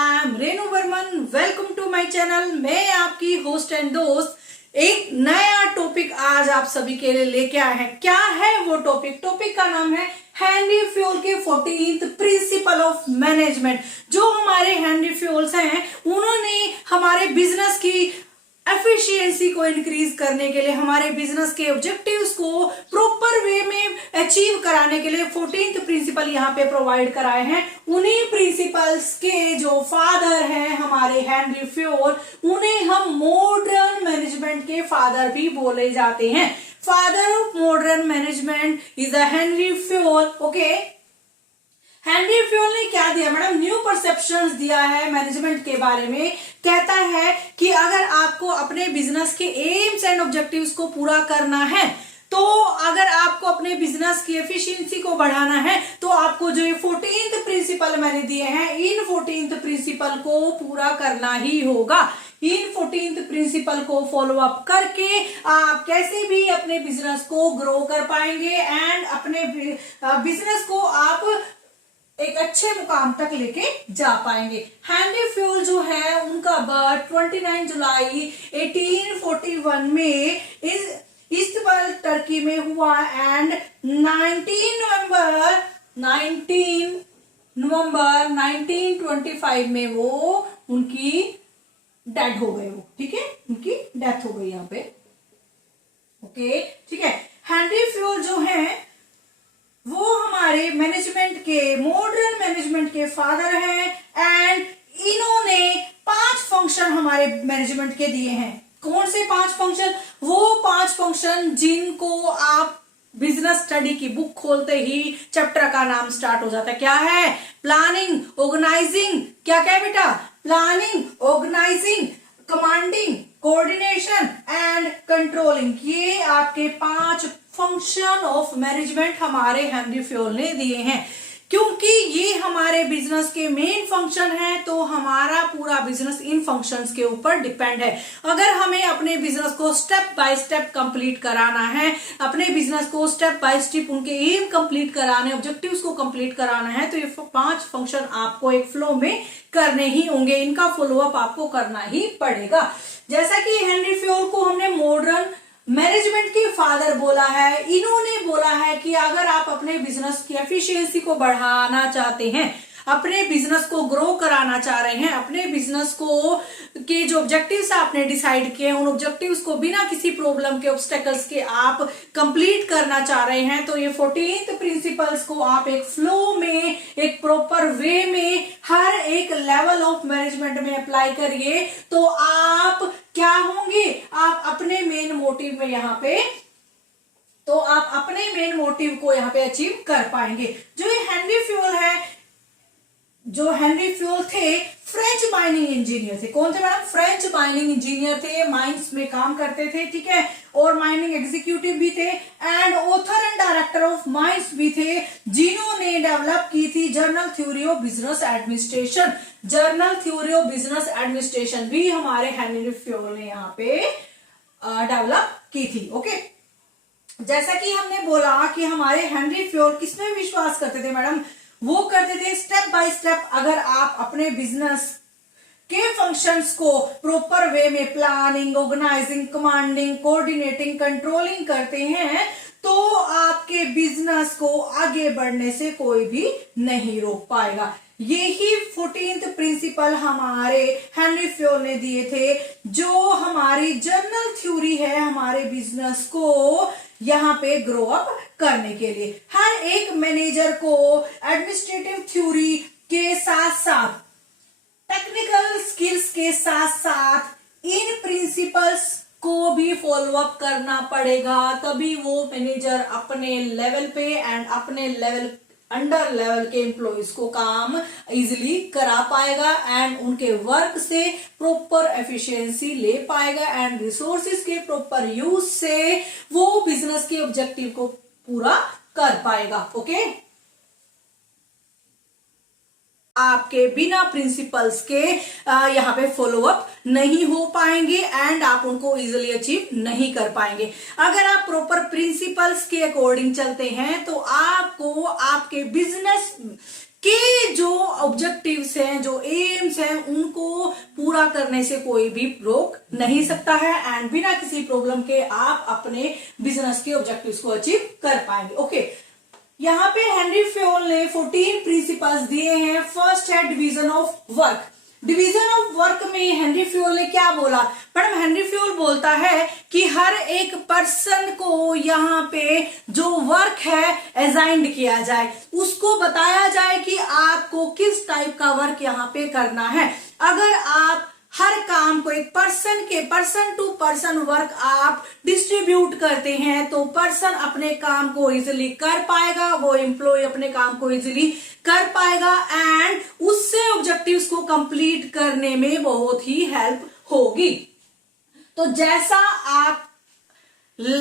I am Renu Barman. Welcome to my channel. मैं आपकी host and दोस्त एक नया टॉपिक आज आप सभी के लिए लेके आए हैं। क्या है वो टॉपिक? टॉपिक का नाम है हेनरी फ्यूल के 14th प्रिंसिपल ऑफ मैनेजमेंट। जो हमारे हेनरी फ्यूल्स हैं उन्होंने हमारे बिजनेस की एफिशिएंसी को इंक्रीज करने के लिए, हमारे बिजनेस के ऑब्जेक्टिव्स को प्रॉपर वे में अचीव कराने के लिए 14th प्रिंसिपल यहाँ पे प्रोवाइड कराए हैं। उन्हीं प्रिंसिपल्स के जो फादर हैं हमारे हेनरी फ्यूल, उन्हें हम मॉडर्न मैनेजमेंट के फादर भी बोले जाते हैं। Father of modern management is the Henry fuel. Okay, Henry Fayol ने क्या दिया मैडम? न्यू परसेप्शंस दिया है मैनेजमेंट के बारे में। कहता है कि अगर आपको अपने बिजनेस के एम्स एंड ऑब्जेक्टिव्स को पूरा करना है, तो अगर आपको अपने बिजनेस की एफिशिएंसी को बढ़ाना है, तो आपको जो ये 14th प्रिंसिपल मैंने दिए हैं, इन 14th प्रिंसिपल को पूरा करना ही होगा। इन 14th प्रिंसिपल को फॉलो अप करके आप कैसे भी अपने बिजनेस को ग्रो कर पाएंगे एंड अपने बिजनेस को आप एक अच्छे मुकाम तक लेके जा पाएंगे। हेनरी फ्यूल जो है उनका बर्थ 29 जुलाई 1841 में इस्तांबुल टर्की में हुआ एंड 19 नवंबर 1925 में वो उनकी डेड हो गए। वो ठीक है, उनकी डेथ हो गई यहाँ पे। ओके, ठीक है। हेनरी फ्यूल जो है वो हमारे मैनेजमेंट के, मॉडर्न मैनेजमेंट के फादर हैं एंड इन्होंने 5 फंक्शन हमारे मैनेजमेंट के दिए हैं। कौन से 5 फंक्शन? वो 5 फंक्शन जिनको आप बिजनेस स्टडी की बुक खोलते ही चैप्टर का नाम स्टार्ट हो जाता है। क्या है? प्लानिंग, ऑर्गेनाइजिंग, क्या क्या है बेटा? Planning, organising, commanding, coordination and controlling. ये आपके 5 फंक्शन ऑफ मैनेजमेंट हमारे हेनरी फ्यूल ने दिए हैं। क्योंकि ये हमारे बिजनेस के मेन फंक्शन है, तो हमारा पूरा बिजनेस इन फंक्शंस के ऊपर डिपेंड है। अगर हमें अपने बिजनेस को स्टेप बाय स्टेप कंप्लीट कराना है, अपने बिजनेस को स्टेप बाय स्टेप उनके एम कंप्लीट कराने, ऑब्जेक्टिव्स को कंप्लीट कराना है, तो ये 5 फंक्शन आपको एक फ्लो में करने ही होंगे। इनका फॉलोअप आपको करना ही पड़ेगा। जैसा कि हेनरी फ्यूल को हमने मॉडर्न मैनेजमेंट के फादर बोला है, इन्होंने बोला है कि अगर आप अपने बिजनेस की एफिशिएंसी को बढ़ाना चाहते हैं, अपने बिजनेस को ग्रो कराना चाह रहे हैं, अपने बिजनेस को के जो ऑब्जेक्टिव्स आपने डिसाइड किए, उन ऑब्जेक्टिव्स को बिना किसी प्रॉब्लम के, ऑब्स्टेकल्स के आप कंप्लीट करना चाह रहे हैं, तो ये 14th प्रिंसिपल्स को आप एक फ्लो में, एक प्रॉपर वे में हर एक लेवल ऑफ मैनेजमेंट में अप्लाई करिए, तो आप क्या होंगे? आप अपने मेन मोटिव में यहाँ पे, तो आप अपने मेन मोटिव को यहाँ पे अचीव कर पाएंगे। जो ये हेनरी फ्यूल है, जो हेनरी फ्यूल थे, फ्रेंच माइनिंग इंजीनियर थे। कौन थे मैडम? फ्रेंच माइनिंग इंजीनियर थे, माइंस में काम करते थे, ठीक है, और माइनिंग एग्जीक्यूटिव भी थे and author and director of mines भी थे, जिन्होंने डेवलप की थी journal theory of business administration. Journal theory of business administration भी हमारे हेनरी फ्यूल ने यहाँ पे डेवलप की थी। ओके, जैसा कि हमने बोला कि हमारे हेनरी फ्यूल किसमें विश्वास करते थे मैडम? वो करते थे स्टेप बाय स्टेप, अगर आप अपने बिजनेस के फंक्शंस को प्रॉपर वे में planning, organising, commanding, coordinating, controlling करते हैं, तो आपके बिजनेस को आगे बढ़ने से कोई भी नहीं रोक पाएगा। यही 14th प्रिंसिपल हमारे हेनरी फ्यूल ने दिए थे, जो हमारी जर्नल थ्योरी है हमारे बिजनेस को यहाँ पे ग्रो अप करने के लिए। हर एक मैनेजर को एडमिनिस्ट्रेटिव थ्योरी के साथ साथ, टेक्निकल स्किल्स के साथ साथ इन प्रिंसिपल्स को भी फॉलो अप करना पड़ेगा, तभी वो मैनेजर अपने लेवल पे एंड अपने लेवल अंडर लेवल के एम्प्लॉइज को काम इजिली करा पाएगा एंड उनके वर्क से प्रॉपर एफिशिएंसी ले पाएगा एंड रिसोर्सेज के प्रॉपर यूज से वो बिजनेस के ऑब्जेक्टिव को पूरा कर पाएगा। ओके, आपके बिना प्रिंसिपल्स के यहाँ पे फॉलो अप नहीं हो पाएंगे एंड आप उनको इजिली अचीव नहीं कर पाएंगे। अगर आप प्रॉपर प्रिंसिपल्स के अकॉर्डिंग चलते हैं तो आपको आपके बिजनेस के जो ऑब्जेक्टिव्स हैं, जो एम्स हैं उनको पूरा करने से कोई भी रोक नहीं सकता है, एंड बिना किसी प्रॉब्लम के आप अपने बिजनेस के ऑब्जेक्टिव्स को अचीव कर पाएंगे। ओके, यहाँ पे हेनरी फ्योल ने 14 प्रिंसिपल्स दिए हैं। फर्स्ट है division of work. Division of work में हेनरी फ्योल ने क्या बोला? मैडम, हेनरी फ्योल बोलता है कि हर एक पर्सन को यहाँ पे जो वर्क है असाइन्ड किया जाए, उसको बताया जाए कि आपको किस टाइप का वर्क यहाँ पे करना है। अगर आप हर काम को एक पर्सन टू पर्सन वर्क आप डिस्ट्रीब्यूट करते हैं तो पर्सन अपने काम को इजीली कर पाएगा, वो एम्प्लॉय अपने काम को इजीली कर पाएगा, एंड उससे ऑब्जेक्टिव्स को कंप्लीट करने में बहुत ही हेल्प होगी। तो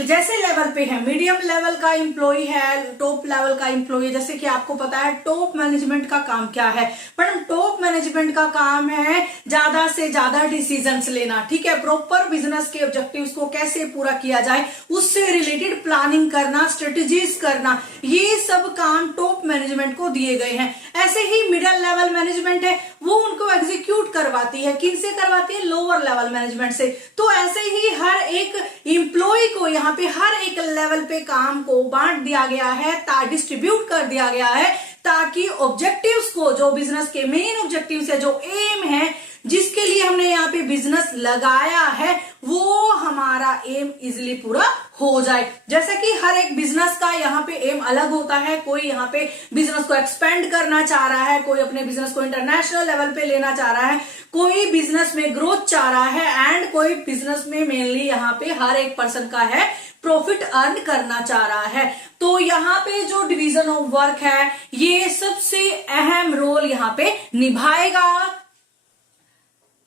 जैसे लेवल पे है, मीडियम लेवल का एम्प्लॉय है, टॉप लेवल का एम्प्लॉय, जैसे कि आपको पता है टॉप मैनेजमेंट का काम क्या है? मैडम, टॉप मैनेजमेंट का काम है ज्यादा से ज्यादा डिसीजंस लेना, ठीक है, प्रॉपर बिजनेस के ऑब्जेक्टिव्स को कैसे पूरा किया जाए उससे रिलेटेड प्लानिंग करना, स्ट्रेटेजीज करना, ये सब काम टॉप मैनेजमेंट को दिए गए हैं। ऐसे ही मिडिल लेवल मैनेजमेंट है, वो उनको एग्जीक्यूट करवाती है। किनसे करवाती है? लोअर लेवल मैनेजमेंट से। तो ऐसे ही हर एक एम्प्लॉय को यहाँ पे हर एक लेवल पे काम को बांट दिया गया है, डिस्ट्रीब्यूट कर दिया गया है, ताकि ऑब्जेक्टिव्स को, जो बिजनेस के मेन ऑब्जेक्टिव्स है, जो एम है, जिसके लिए हमने यहाँ पे बिजनेस लगाया है, वो हमारा एम इजिली पूरा हो जाए। जैसे कि हर एक बिजनेस का यहाँ पे एम अलग होता है। कोई यहाँ पे बिजनेस को एक्सपेंड करना चाह रहा है, कोई अपने बिजनेस को इंटरनेशनल लेवल पे लेना चाह रहा है, कोई बिजनेस में ग्रोथ चाह रहा है, एंड कोई बिजनेस में मेनली यहाँ पे हर एक पर्सन का है प्रॉफिट अर्न करना चाह रहा है। तो यहाँ पे जो डिवीजन ऑफ वर्क है, ये सबसे अहम रोल यहाँ पे निभाएगा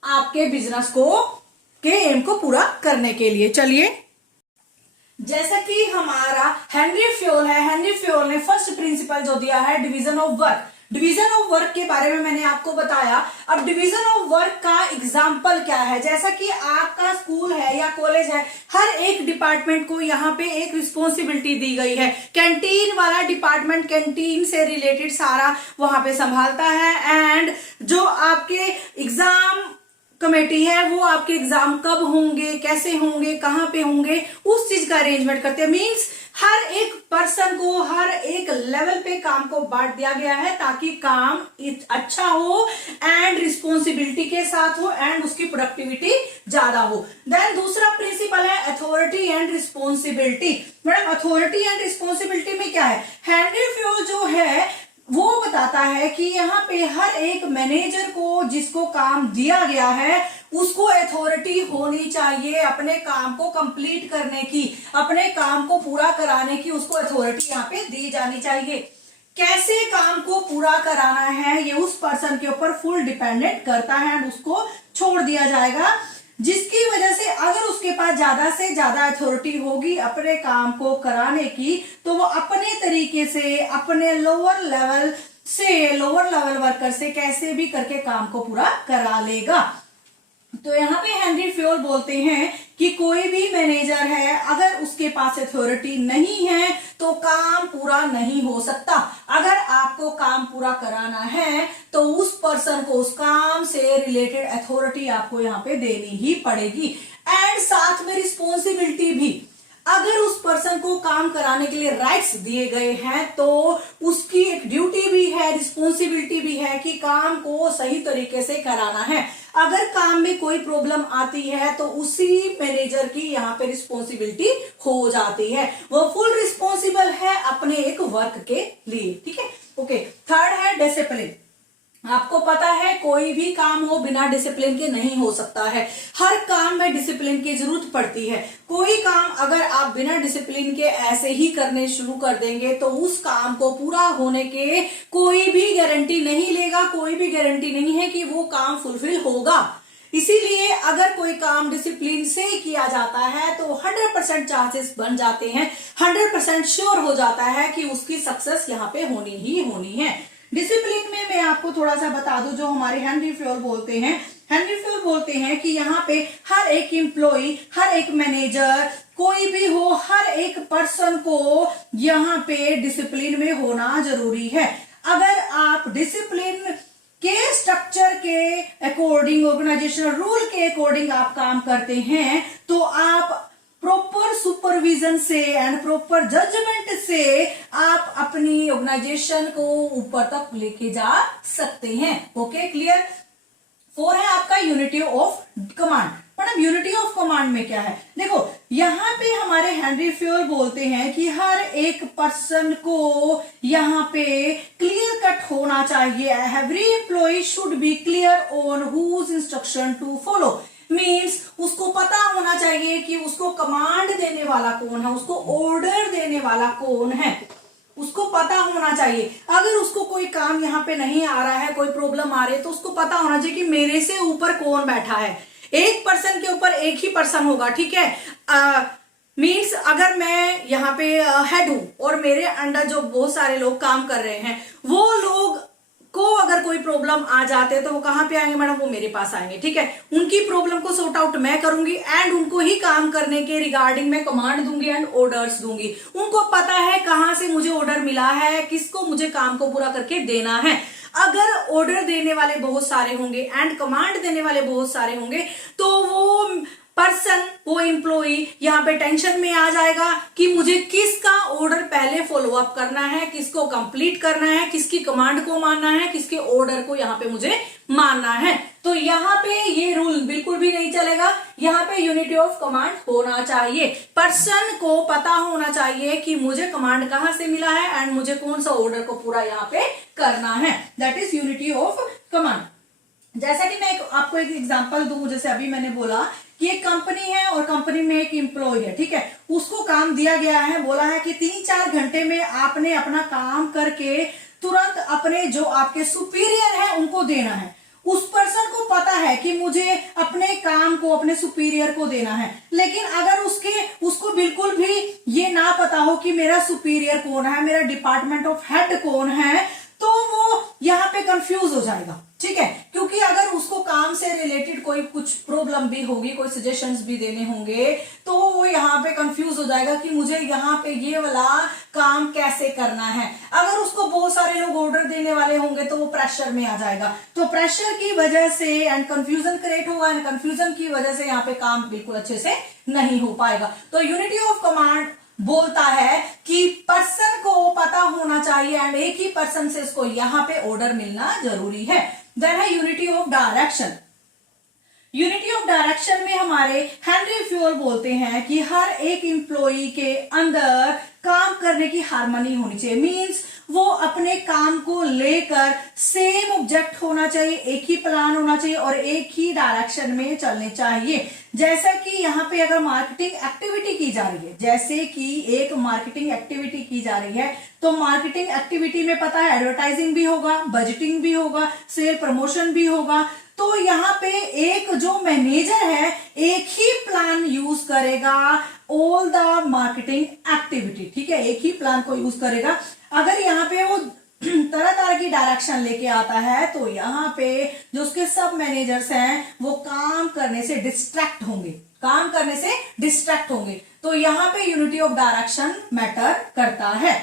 आपके बिजनेस के एम को पूरा करने के लिए। चलिए, जैसा कि हमारा हेनरी फ्योल है, हेनरी फ्योल ने फर्स्ट प्रिंसिपल जो दिया है division of work. Division of work के बारे में मैंने आपको बताया। अब डिवीजन ऑफ वर्क का एग्जाम्पल क्या है? जैसा कि आपका स्कूल है या कॉलेज है, हर एक डिपार्टमेंट को यहाँ पे एक रिस्पॉन्सिबिलिटी दी गई है। कैंटीन वाला डिपार्टमेंट कैंटीन से रिलेटेड सारा वहां पे संभालता है, एंड जो आपके एग्जाम कमेटी है वो आपके एग्जाम कब होंगे, कैसे होंगे, कहां पे होंगे, उस चीज का अरेंजमेंट करते हैं। मींस हर एक पर्सन को हर एक लेवल पे काम को बांट दिया गया है, ताकि काम अच्छा हो एंड रिस्पॉन्सिबिलिटी के साथ हो, एंड उसकी प्रोडक्टिविटी ज्यादा हो। देन दूसरा प्रिंसिपल है authority and responsibility. Madam, authority and responsibility में क्या है? हेनरी फ्योल जो है वो बताता है कि यहाँ पे हर एक मैनेजर को जिसको काम दिया गया है, उसको अथॉरिटी होनी चाहिए अपने काम को कंप्लीट करने की, अपने काम को पूरा कराने की, उसको अथॉरिटी यहाँ पे दी जानी चाहिए। कैसे काम को पूरा कराना है ये उस पर्सन के ऊपर फुल डिपेंडेंट करता है, एंड उसको छोड़ दिया जाएगा, जिसकी वजह से अगर उसके पास ज्यादा से ज्यादा अथॉरिटी होगी अपने काम को कराने की, तो वो अपने तरीके से अपने लोअर लेवल वर्कर से कैसे भी करके काम को पूरा करा लेगा। तो यहाँ पे हेनरी फ्योल बोलते हैं कि कोई भी मैनेजर है, अगर उसके पास अथॉरिटी नहीं है तो काम पूरा नहीं हो सकता। अगर आपको काम पूरा कराना है तो उस पर्सन को उस काम से रिलेटेड अथॉरिटी आपको यहाँ पे देनी ही पड़ेगी, एंड साथ में रिस्पॉन्सिबिलिटी भी। अगर उस पर्सन को काम कराने के लिए राइट्स दिए गए हैं तो उसकी एक ड्यूटी भी है, रिस्पॉन्सिबिलिटी भी है कि काम को सही तरीके से कराना है। अगर काम में कोई प्रॉब्लम आती है तो उसी मैनेजर की यहाँ पे रिस्पॉन्सिबिलिटी हो जाती है, वो फुल रिस्पॉन्सिबल है अपने एक वर्क के लिए। ठीक है, ओके। थर्ड है डिसिप्लिन। आपको पता है कोई भी काम हो बिना डिसिप्लिन के नहीं हो सकता है, हर काम में डिसिप्लिन की जरूरत पड़ती है। कोई काम अगर आप बिना डिसिप्लिन के ऐसे ही करने शुरू कर देंगे तो उस काम को पूरा होने के कोई भी गारंटी नहीं लेगा, कोई भी गारंटी नहीं है कि वो काम फुलफिल होगा। इसीलिए अगर कोई काम डिसिप्लिन से किया जाता है तो 100% चांसेस बन जाते हैं, 100% श्योर हो जाता है कि उसकी सक्सेस यहाँ पे होनी ही होनी है। डिसिप्लिन में मैं आपको थोड़ा सा बता दूं, जो हमारे हेनरी फ्योल बोलते हैं, हेनरी फ्योल बोलते हैं कि यहाँ पे हर एक एम्प्लॉय, हर एक मैनेजर, कोई भी हो, हर एक पर्सन को यहाँ पे डिसिप्लिन में होना जरूरी है। अगर आप डिसिप्लिन के स्ट्रक्चर के अकॉर्डिंग, ऑर्गेनाइजेशनल रूल के अकॉर्डिंग आप काम करते हैं, तो आप प्रॉपर सुपरविजन से एंड प्रॉपर जजमेंट से आप अपनी ऑर्गेनाइजेशन को ऊपर तक लेके जा सकते हैं। Okay, clear. 4 है आपका unity of command. Madam unity of command में क्या है? देखो यहाँ पे हमारे हेनरी फ्योल बोलते हैं कि हर एक पर्सन को यहाँ पे क्लियर कट होना चाहिए। Every employee should be clear on whose instruction to follow. Means उसको पता होना चाहिए कि उसको कमांड देने वाला कौन है, उसको ऑर्डर देने वाला कौन है, उसको पता होना चाहिए। अगर उसको कोई काम यहाँ पे नहीं आ रहा है, कोई प्रॉब्लम आ रही है, तो उसको पता होना चाहिए कि मेरे से ऊपर कौन बैठा है। एक पर्सन के ऊपर एक ही पर्सन होगा, ठीक है। मीन्स अगर मैं यहाँ पे हेड हूं और मेरे अंडर जो बहुत सारे लोग काम कर रहे हैं, वो लोग को अगर कोई प्रॉब्लम आ जाते हैं तो वो कहां पे आएंगे मैडम? वो मेरे पास आएंगे, ठीक है। उनकी प्रॉब्लम को सॉर्ट आउट मैं करूंगी एंड उनको ही काम करने के रिगार्डिंग मैं कमांड दूंगी एंड ऑर्डर्स दूंगी। उनको पता है कहां से मुझे ऑर्डर मिला है, किसको मुझे काम को पूरा करके देना है। अगर ऑर्डर देने वाले बहुत सारे होंगे एंड कमांड देने वाले बहुत सारे होंगे, तो वो पर्सन, वो एम्प्लॉई यहाँ पे टेंशन में आ जाएगा कि मुझे किसका ऑर्डर पहले फॉलो अप करना है, किसको कंप्लीट करना है, किसकी कमांड को मानना है, किसके ऑर्डर को यहाँ पे मुझे मानना है। तो यहाँ पे ये रूल बिल्कुल भी नहीं चलेगा। यहाँ पे यूनिटी ऑफ कमांड होना चाहिए। पर्सन को पता होना चाहिए कि मुझे कमांड कहां से मिला है एंड मुझे कौन सा ऑर्डर को पूरा यहाँ पे करना है। That is unity of command. जैसा कि मैं आपको एक एग्जांपल दूं, जैसे अभी मैंने बोला कि एक कंपनी है और कंपनी में एक एम्प्लॉय है, ठीक है। उसको काम दिया गया है, बोला है कि 3-4 घंटे में आपने अपना काम करके तुरंत अपने जो आपके सुपीरियर है उनको देना है। उस पर्सन को पता है कि मुझे अपने काम को अपने सुपीरियर को देना है, लेकिन अगर उसको बिल्कुल भी ये ना पता हो कि मेरा सुपीरियर कौन है, मेरा डिपार्टमेंट ऑफ हेड कौन है, तो वो यहाँ पे कंफ्यूज हो जाएगा, ठीक है। क्योंकि अगर उसको काम से रिलेटेड कोई कुछ प्रॉब्लम भी होगी, कोई सजेशंस भी देने होंगे, तो वो यहाँ पे कंफ्यूज हो जाएगा कि मुझे यहाँ पे ये वाला काम कैसे करना है। अगर उसको बहुत सारे लोग ऑर्डर देने वाले होंगे तो वो प्रेशर में आ जाएगा। तो प्रेशर की वजह से एंड कंफ्यूजन क्रिएट होगा एंड कंफ्यूजन की वजह से यहाँ पे काम बिल्कुल अच्छे से नहीं हो पाएगा। तो यूनिटी ऑफ कमांड बोलता है कि पर्सन को पता होना चाहिए एंड एक ही पर्सन से इसको यहाँ पे ऑर्डर मिलना जरूरी है। देन है unity of direction. Unity of direction में हमारे हेनरी फ्योल बोलते हैं कि हर एक एम्प्लॉई के अंदर काम करने की हार्मनी होनी चाहिए। मींस वो अपने काम को लेकर सेम ऑब्जेक्ट होना चाहिए, एक ही प्लान होना चाहिए और एक ही डायरेक्शन में चलने चाहिए। जैसा कि यहाँ पे अगर मार्केटिंग एक्टिविटी की जा रही है, जैसे कि एक मार्केटिंग एक्टिविटी की जा रही है, तो मार्केटिंग एक्टिविटी में पता है एडवर्टाइजिंग भी होगा, बजटिंग भी होगा, सेल प्रमोशन भी होगा। तो यहाँ पे एक जो मैनेजर है एक ही प्लान यूज करेगा ऑल द मार्केटिंग एक्टिविटी, ठीक है, एक ही प्लान को यूज करेगा। अगर यहाँ पे वो तरह तरह की डायरेक्शन लेके आता है तो यहाँ पे जो उसके सब मैनेजर्स हैं वो काम करने से डिस्ट्रैक्ट होंगे, तो यहाँ पे यूनिटी ऑफ डायरेक्शन मैटर करता है।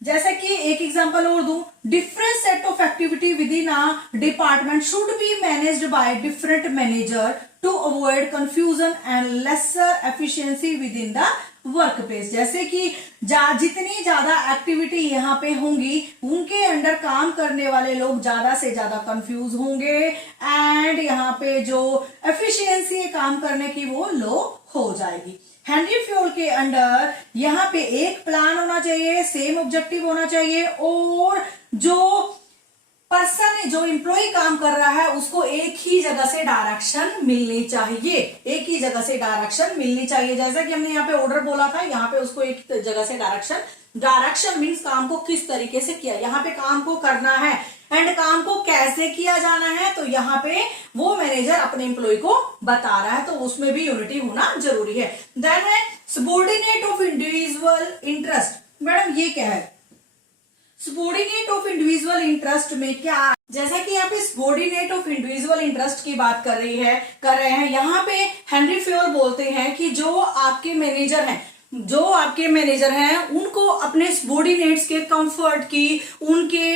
जैसे कि एक एग्जांपल और दूं, different set of activity within a department should be managed by different manager to avoid confusion and lesser efficiency within the work place. जैसे कि जितनी ज्यादा एक्टिविटी यहाँ पे होंगी उनके अंडर काम करने वाले लोग ज्यादा से ज्यादा कंफ्यूज होंगे एंड यहाँ पे जो एफिशिएंसी है काम करने की वो लो हो जाएगी। हेनरी फ्योल के अंडर यहाँ पे एक प्लान होना चाहिए, सेम ऑब्जेक्टिव होना चाहिए और जो पर्सन, जो एम्प्लॉय काम कर रहा है उसको एक ही जगह से डायरेक्शन मिलनी चाहिए, जैसा कि हमने यहाँ पे ऑर्डर बोला था, यहाँ पे उसको एक जगह से डायरेक्शन मीन्स काम को किस तरीके से किया, यहाँ पे काम को करना है एंड काम को कैसे किया जाना है, तो यहाँ पे वो मैनेजर अपने एम्प्लॉय को बता रहा है, तो उसमें भी यूनिटी होना जरूरी है। देन है subordinate of individual interest. Madam ये क्या है? सबऑर्डिनेट ऑफ इंडिविजुअल इंटरेस्ट में क्या, जैसा कि यहाँ पे सबऑर्डिनेट ऑफ इंडिविजुअल इंटरेस्ट की बात कर रहे हैं, यहाँ पे हेनरी फ्योल बोलते हैं कि जो आपके मैनेजर हैं जो आपके मैनेजर हैं उनको अपने सबॉर्डिनेट्स के कंफर्ट की, उनके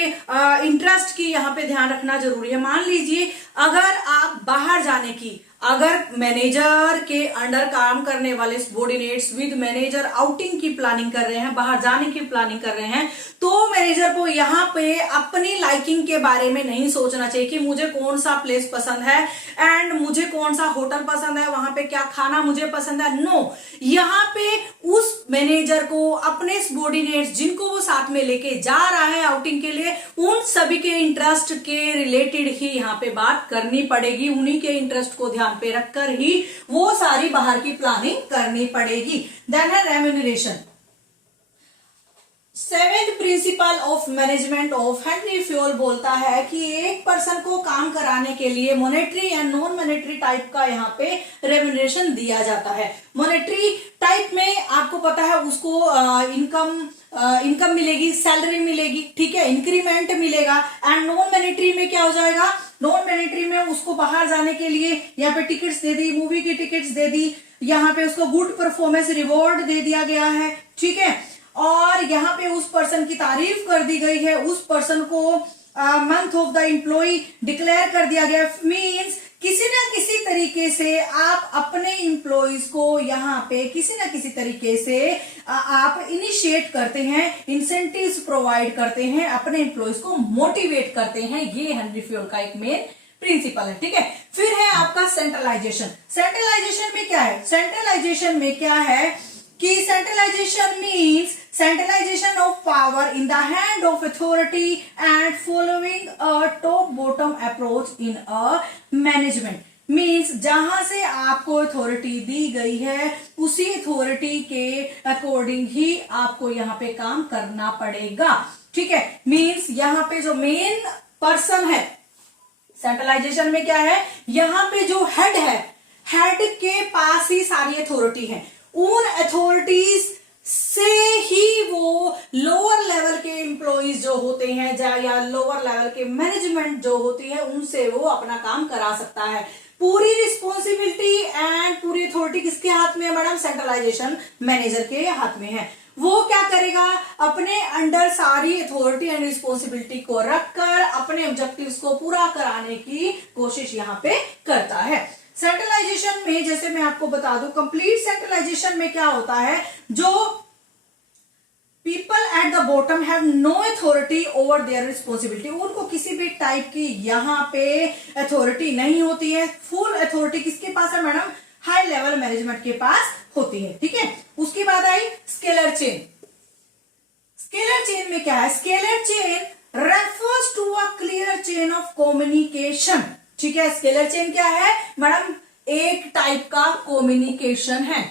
इंटरेस्ट की यहाँ पे ध्यान रखना जरूरी है। मान लीजिए अगर आप बाहर जाने की, अगर मैनेजर के अंडर काम करने वाले सबॉर्डिनेट्स विद मैनेजर आउटिंग की प्लानिंग कर रहे हैं, बाहर जाने की प्लानिंग कर रहे हैं, तो मैनेजर को यहाँ पे अपनी लाइकिंग के बारे में नहीं सोचना चाहिए कि मुझे कौन सा प्लेस पसंद है एंड मुझे कौन सा होटल पसंद है, वहां पे क्या खाना मुझे पसंद है। नो, यहाँ पे उस मैनेजर को अपने सबॉर्डिनेट्स जिनको वो साथ में लेके जा रहा है आउटिंग के लिए, उन सभी के इंटरेस्ट के रिलेटेड ही यहाँ पे बात करनी पड़ेगी। उन्हीं के इंटरेस्ट को ध्यान पे रखकर ही वो सारी बाहर की प्लानिंग करनी पड़ेगी। देन है remuneration. Seventh principle of management of Henry fuel बोलता है कि एक पर्सन को काम कराने के लिए monetary and non monetary type का यहाँ पे रेम्यूनरेशन दिया जाता है। मॉनेटरी टाइप में आपको पता है उसको इनकम मिलेगी, सैलरी मिलेगी, ठीक है, इंक्रीमेंट मिलेगा। एंड नॉन मॉनेटरी में क्या हो जाएगा, नॉन मॉनेटरी में उसको बाहर जाने के लिए यहाँ पे टिकट्स दे दी, मूवी की टिकट्स दे दी, यहाँ पे उसको गुड परफॉर्मेंस रिवॉर्ड दे दिया गया है, ठीक है, और यहाँ पे उस पर्सन की तारीफ कर दी गई है, उस पर्सन को month of the employee declare कर दिया गया। मींस किसी ना किसी तरीके से आप अपने एम्प्लॉयज को यहाँ पे किसी ना किसी तरीके से आप इनिशिएट करते हैं, इंसेंटिव्स प्रोवाइड करते हैं, अपने एम्प्लॉयज को मोटिवेट करते हैं। ये हेनरी फ्यूल का एक मेन प्रिंसिपल है, ठीक है। फिर है आपका सेंट्रलाइजेशन। सेंट्रलाइजेशन में क्या है, सेंट्रलाइजेशन में क्या है कि centralisation means centralization of power in the hand of authority and following a top bottom approach in a management means जहां से आपको अथॉरिटी दी गई है उसी अथॉरिटी के अकॉर्डिंग ही आपको यहाँ पे काम करना पड़ेगा, ठीक है। मीन्स यहाँ पे जो मेन पर्सन है सेंट्रलाइजेशन में क्या है, यहाँ पे जो हेड है, हेड के पास ही सारी अथॉरिटी है। उन अथॉरिटीज से ही वो लोअर लेवल के एम्प्लॉइज जो होते हैं या लोअर लेवल के मैनेजमेंट जो होती है उनसे वो अपना काम करा सकता है। पूरी रिस्पॉन्सिबिलिटी एंड पूरी अथॉरिटी किसके हाथ में है मैडम, सेंट्रलाइजेशन मैनेजर के हाथ में है। वो क्या करेगा, अपने अंडर सारी अथॉरिटी एंड रिस्पॉन्सिबिलिटी को रखकर अपने ऑब्जेक्टिव्स को पूरा कराने की कोशिश यहाँ पे करता है। सेंट्रलाइजेशन में जैसे मैं आपको बता दूं, कंप्लीट सेंट्रलाइजेशन में क्या होता है, जो people at the bottom have no authority over their responsibility, उनको किसी भी टाइप की यहाँ पे अथॉरिटी नहीं होती है। फुल अथॉरिटी किसके पास है मैडम, हाई लेवल मैनेजमेंट के पास होती है, ठीक है। उसके बाद आई स्केलर चेन। स्केलर चेन में क्या है, scalar chain refers to a clear chain of communication, ठीक है। स्केलर चेन क्या है मैडम, एक टाइप का कम्युनिकेशन है,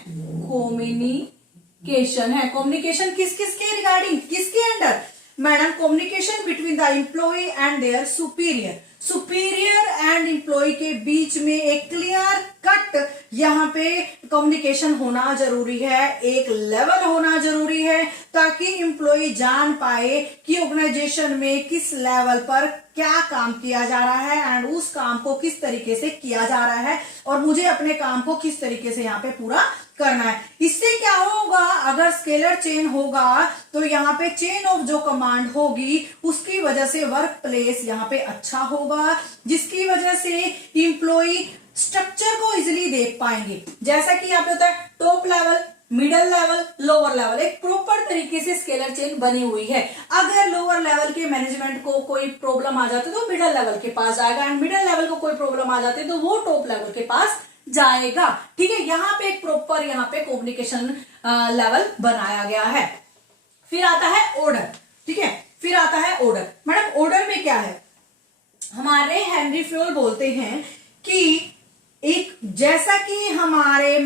कम्युनिकेशन किस किस के रिगार्डिंग, किसके under madam, communication between the employee and their superior, superior and employee के बीच में एक क्लियर कट यहाँ पे कम्युनिकेशन होना जरूरी है, एक लेवल होना जरूरी है, ताकि एम्प्लॉय जान पाए कि ऑर्गेनाइजेशन में किस लेवल पर क्या काम किया जा रहा है एंड उस काम को किस तरीके से किया जा रहा है और मुझे अपने काम को किस तरीके से यहाँ पे पूरा करना है। इससे क्या होगा, अगर स्केलर चेन होगा तो यहाँ पे चेन ऑफ जो कमांड होगी उसकी वजह से वर्क प्लेस यहाँ पे अच्छा होगा, जिसकी वजह से एम्प्लॉय स्ट्रक्चर को इजिली देख पाएंगे। जैसा कि यहाँ पे होता है top level, middle level, lower level, एक प्रॉपर तरीके से स्केलर चेन बनी हुई है। अगर लोअर लेवल के मैनेजमेंट को कोई प्रॉब्लम आ जाती है तो मिडल लेवल के पास जाएगा एंड मिडल लेवल को कोई प्रॉब्लम आ जाती है तो वो टॉप लेवल के पास जाएगा, ठीक है। यहाँ पे एक प्रॉपर यहाँ पे कम्युनिकेशन लेवल बनाया गया है। फिर आता है ऑर्डर, ठीक है, फिर आता है ऑर्डर। मैडम ऑर्डर में क्या है, हमारे हेनरी फ्यूल बोलते हैं कि एक जैसा कि हमारे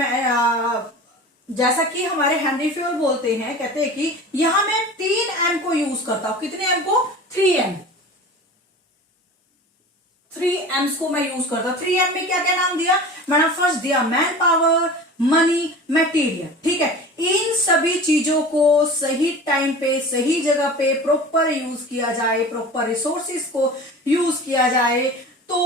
हेनरी फ्यूल बोलते हैं, कहते हैं कि यहां मैं 3M को यूज करता हूं। कितने M को, 3M को मैं यूज करता हूं। 3M में क्या क्या नाम दिया मैंने, फर्स्ट दिया मैन पावर, मनी, मटेरियल, ठीक है। इन सभी चीजों को सही टाइम पे सही जगह पे प्रॉपर यूज किया जाए, प्रॉपर रिसोर्सेस को यूज किया जाए तो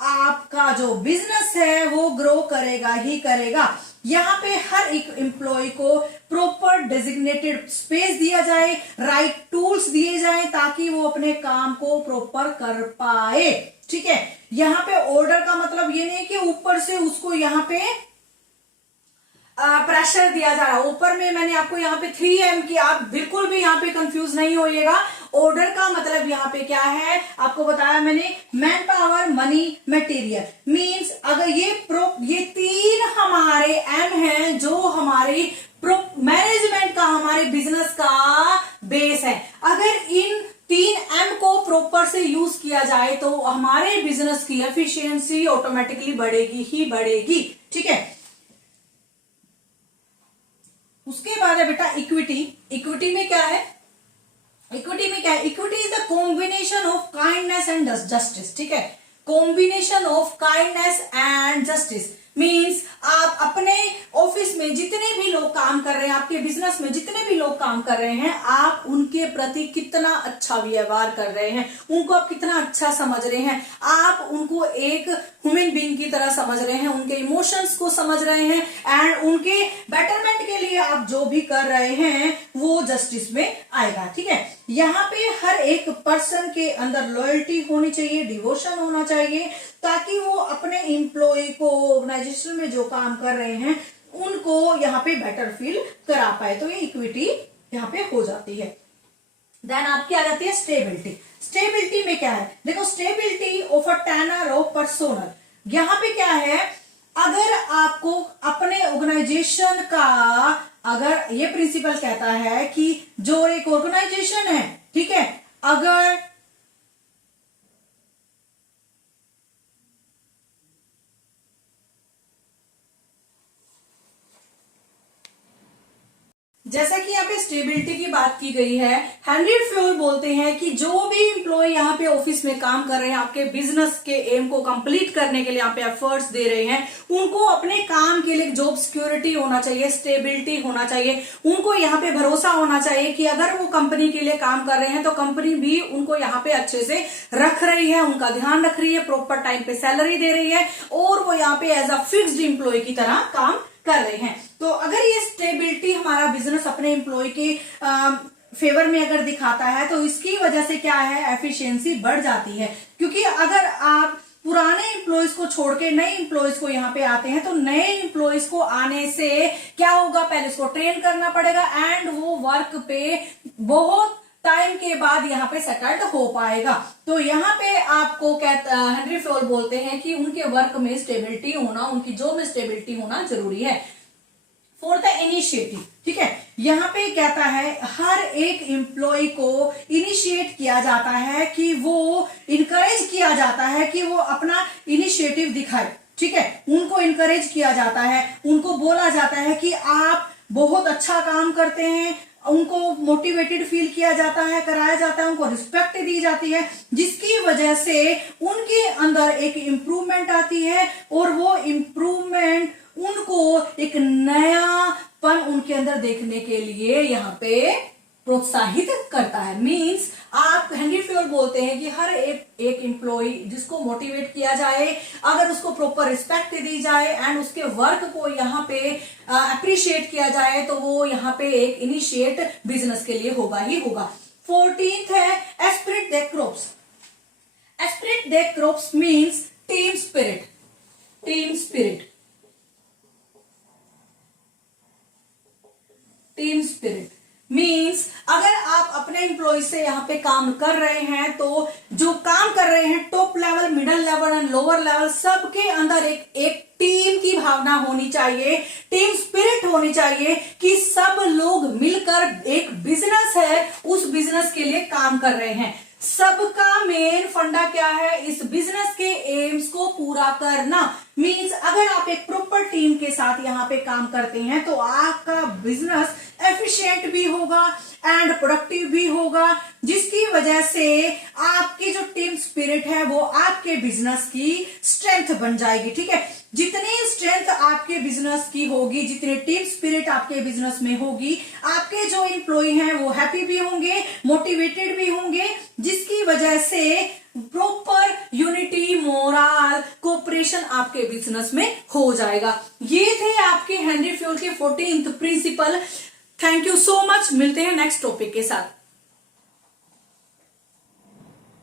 आपका जो बिजनेस है वो ग्रो करेगा ही करेगा। यहाँ पे हर एक एम्प्लॉय को प्रॉपर डेजिग्नेटेड स्पेस दिया जाए, राइट टूल्स दिए जाए ताकि वो अपने काम को प्रॉपर कर पाए। ठीक है, यहाँ पे ऑर्डर का मतलब ये नहीं कि ऊपर से उसको यहाँ पे प्रेशर दिया जा रहा है। ऊपर में मैंने आपको यहाँ पे 3M की, आप बिल्कुल भी यहाँ पे कंफ्यूज नहीं होइएगा। ऑर्डर का मतलब यहाँ पे क्या है आपको बताया मैंने, man power, money, material. Means अगर ये तीन हमारे एम हैं जो हमारी मैनेजमेंट का, हमारे बिजनेस का बेस है। अगर इन 3M को प्रॉपर से यूज किया जाए तो हमारे बिजनेस की एफिशिएंसी ऑटोमेटिकली बढ़ेगी ही बढ़ेगी। ठीक है, उसके बाद है बेटा इक्विटी। इक्विटी में क्या है? Equity is the combination of kindness and justice. ठीक है, combination of kindness and justice means आप अपने ऑफिस में जितने भी लोग काम कर रहे हैं, आपके बिजनेस में जितने भी लोग काम कर रहे हैं, आप उनके प्रति कितना अच्छा व्यवहार कर रहे हैं, उनको आप कितना अच्छा समझ रहे हैं, आप उनको एक ह्यूमन बीइंग की तरह समझ रहे हैं, उनके इमोशंस को समझ रहे हैं एंड उनके बेटरमेंट के लिए आप जो भी कर रहे हैं वो जस्टिस में आएगा। ठीक है, यहाँ पे हर एक पर्सन के अंदर लॉयल्टी होनी चाहिए, डिवोशन होना चाहिए ताकि वो अपने एम्प्लॉय को, ऑर्गेनाइजेशन में जो काम कर रहे हैं उनको यहाँ पे बेटर फील करा पाए। तो ये इक्विटी यहाँ पे हो जाती है। देन आपकी आ जाती है स्टेबिलिटी। स्टेबिलिटी में क्या है? देखो, stability of a tenure of personnel. यहाँ पे क्या है, अगर आपको अपने ऑर्गेनाइजेशन का, अगर ये प्रिंसिपल कहता है कि जो एक ऑर्गेनाइजेशन है, ठीक है, अगर जैसा कि यहाँ पे स्टेबिलिटी की बात की गई है, हेनरी फ्योल बोलते हैं कि जो भी एम्प्लॉय यहाँ पे ऑफिस में काम कर रहे हैं, आपके बिजनेस के एम को कंप्लीट करने के लिए यहाँ पे एफर्ट्स दे रहे हैं, उनको अपने काम के लिए जॉब सिक्योरिटी होना चाहिए, स्टेबिलिटी होना चाहिए, उनको यहाँ पे भरोसा होना चाहिए कि अगर वो कंपनी के लिए काम कर रहे हैं तो कंपनी भी उनको यहाँ पे अच्छे से रख रही है, उनका ध्यान रख रही है, प्रॉपर टाइम पे सैलरी दे रही है और वो यहाँ पे एज अ फिक्स्ड एम्प्लॉय की तरह काम कर रहे हैं। तो अगर ये स्टेबिलिटी हमारा बिजनेस अपने एम्प्लॉय के फेवर में अगर दिखाता है तो इसकी वजह से क्या है, एफिशिएंसी बढ़ जाती है। क्योंकि अगर आप पुराने एम्प्लॉयज को छोड़ के नए एम्प्लॉयज को यहाँ पे आते हैं तो नए एम्प्लॉयज को आने से क्या होगा, पहले उसको ट्रेन करना पड़ेगा एंड वो वर्क पे बहुत टाइम के बाद यहाँ पे सेटल्ड हो पाएगा। तो यहाँ पे आपको हेनरी फ्योल बोलते हैं कि उनके वर्क में स्टेबिलिटी होना, उनकी जॉब में स्टेबिलिटी होना जरूरी है। फॉर द इनिशिएटिव, ठीक है, यहाँ पे कहता है हर एक एम्प्लॉय को इनिशिएट किया जाता है कि वो इनकरेज किया जाता है कि वो अपना इनिशिएटिव दिखाए। ठीक है, उनको इनकरेज किया जाता है, उनको बोला जाता है कि आप बहुत अच्छा काम करते हैं, उनको मोटिवेटेड फील किया जाता है, कराया जाता है, उनको रिस्पेक्ट दी जाती है, जिसकी वजह से उनके अंदर एक इम्प्रूवमेंट आती है और वो इम्प्रूवमेंट उनको एक नयापन उनके अंदर देखने के लिए यहाँ पे प्रोत्साहित करता है। मींस आप हेनरी फ्योल बोलते हैं कि हर एक एम्प्लॉय जिसको मोटिवेट किया जाए, अगर उसको प्रॉपर रिस्पेक्ट दी जाए एंड उसके वर्क को यहाँ पे अप्रिशिएट किया जाए तो वो यहाँ पे एक इनिशिएट बिजनेस के लिए होगा ही होगा। 14th है esprit de corps. Esprit de corps means team spirit. Team spirit, team spirit means अगर आप अपने एम्प्लॉय से यहाँ पे काम कर रहे हैं तो जो काम कर रहे हैं top level, middle level and lower level, सबके अंदर एक टीम की भावना होनी चाहिए, टीम स्पिरिट होनी चाहिए कि सब लोग मिलकर एक बिजनेस है, उस बिजनेस के लिए काम कर रहे हैं। सबका मेन फंडा क्या है, इस बिजनेस के एम्स को पूरा करना। मींस अगर आप एक प्रॉपर टीम के साथ यहाँ पे काम करते हैं तो आपका बिजनेस एफिशिएंट भी होगा एंड प्रोडक्टिव भी होगा, जिसकी वजह से आपकी जो टीम स्पिरिट है वो आपके बिजनेस की स्ट्रेंथ बन जाएगी। ठीक है, जितनी स्ट्रेंथ आपके बिजनेस की होगी, जितनी टीम स्पिरिट आपके बिजनेस में होगी, आपके जो एम्प्लॉय हैं वो हैप्पी भी होंगे, मोटिवेटेड भी होंगे, जिसकी वजह से प्रॉपर यूनिटी, मोरल, कोऑपरेशन आपके बिजनेस में हो जाएगा। ये थे आपके हेनरी फ्यूल के 14th principle. Thank you so much. मिलते हैं नेक्स्ट टॉपिक के साथ।